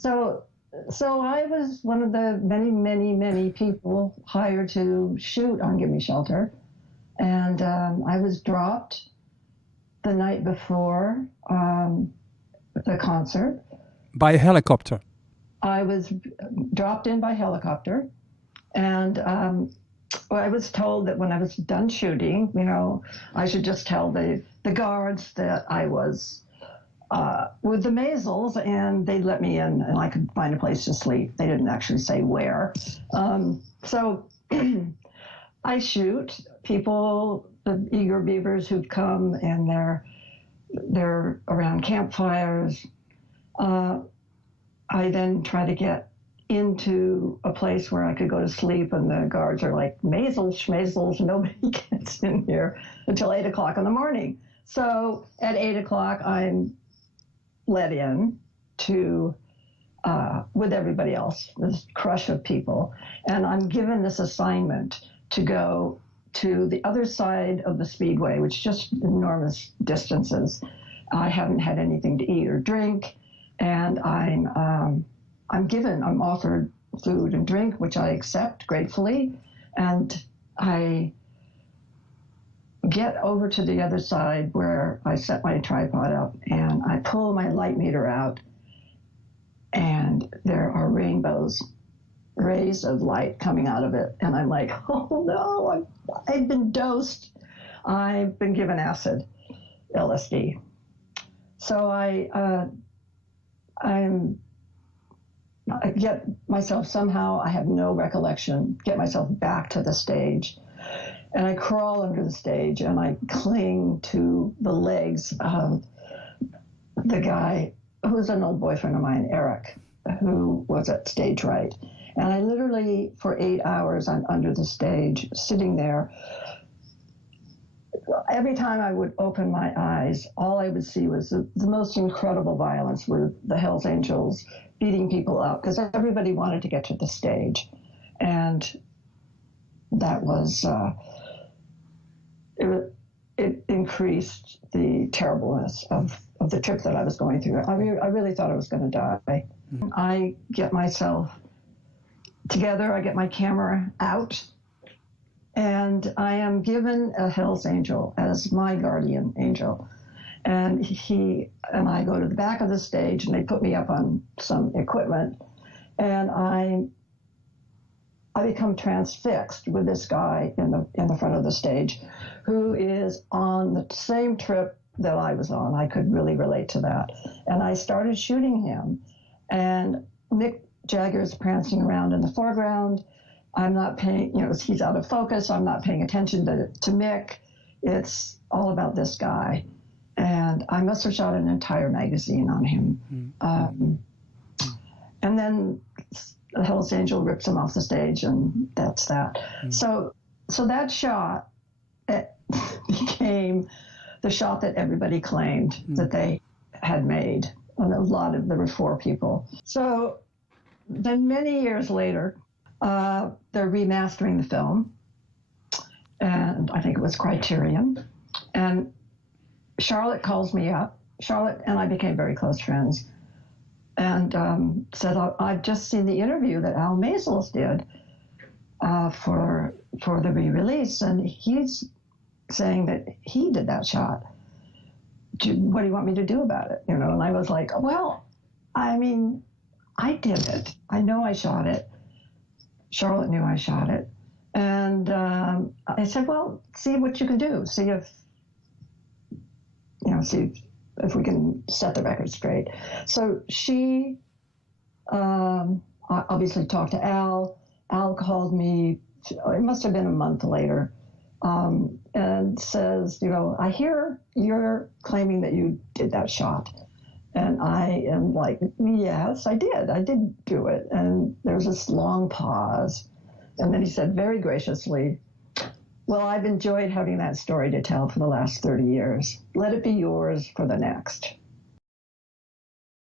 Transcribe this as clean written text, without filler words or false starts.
So I was one of the many people hired to shoot on Gimme Shelter. And I was dropped the night before the concert. By helicopter? I was dropped in by helicopter. And I was told that when I was done shooting, I should just tell the guards that I was with the Maysles, and they'd let me in and I could find a place to sleep. They didn't actually say where. So I shoot people, the eager beavers who've come, and they're around campfires. I then try to get into a place where I could go to sleep, and the guards are like, Maysles, schmaysles, nobody gets in here until 8 o'clock in the morning. So at 8 o'clock, I'm let in to, with everybody else, this crush of people. And I'm given this assignment to go to the other side of the speedway, which is just enormous distances. I haven't had anything to eat or drink, and I'm offered food and drink, which I accept gratefully, and I get over to the other side where I set my tripod up, and I pull my light meter out, and there are rays of light coming out of it, and I'm like, oh no, I've been dosed. I've been given acid, LSD. So I get myself somehow, I have no recollection, get myself back to the stage. And I crawl under the stage and I cling to the legs of the guy who was an old boyfriend of mine, Eric, who was at stage right. And I literally, for 8 hours, I'm under the stage, sitting there. Every time I would open my eyes, all I would see was the most incredible violence with the Hells Angels beating people up, because everybody wanted to get to the stage. And that was, it increased the terribleness of the trip that I was going through. I really thought I was going to die. Mm-hmm. I get myself together, I get my camera out, and I am given a Hells Angel as my guardian angel. And he and I go to the back of the stage, and they put me up on some equipment, and I become transfixed with this guy in the front of the stage, who is on the same trip that I was on. I could really relate to that. And I started shooting him, and Mick Jagger's prancing around in the foreground. I'm not paying, he's out of focus. I'm not paying attention to Mick. It's all about this guy. And I must have shot an entire magazine on him. Mm-hmm. And then the Hells Angel rips him off the stage, and that's that. Mm-hmm. So that shot became the shot that everybody claimed that they had made. And there were 4 people. So then many years later, they're remastering the film, and I think it was Criterion. And Charlotte calls me up. Charlotte and I became very close friends, and said, I've just seen the interview that Al Maysles did for the re-release, and he's saying that he did that shot. What do you want me to do about it? And I was like, well, I mean, I did it. I know I shot it. Charlotte knew I shot it. And I said, well, see what you can do. See if we can set the record straight. So she obviously talked to Al. Al called me, it must have been a month later, and says, I hear you're claiming that you did that shot. And I am like, yes, I did do it. And there was this long pause. And then he said very graciously, well, I've enjoyed having that story to tell for the last 30 years. Let it be yours for the next.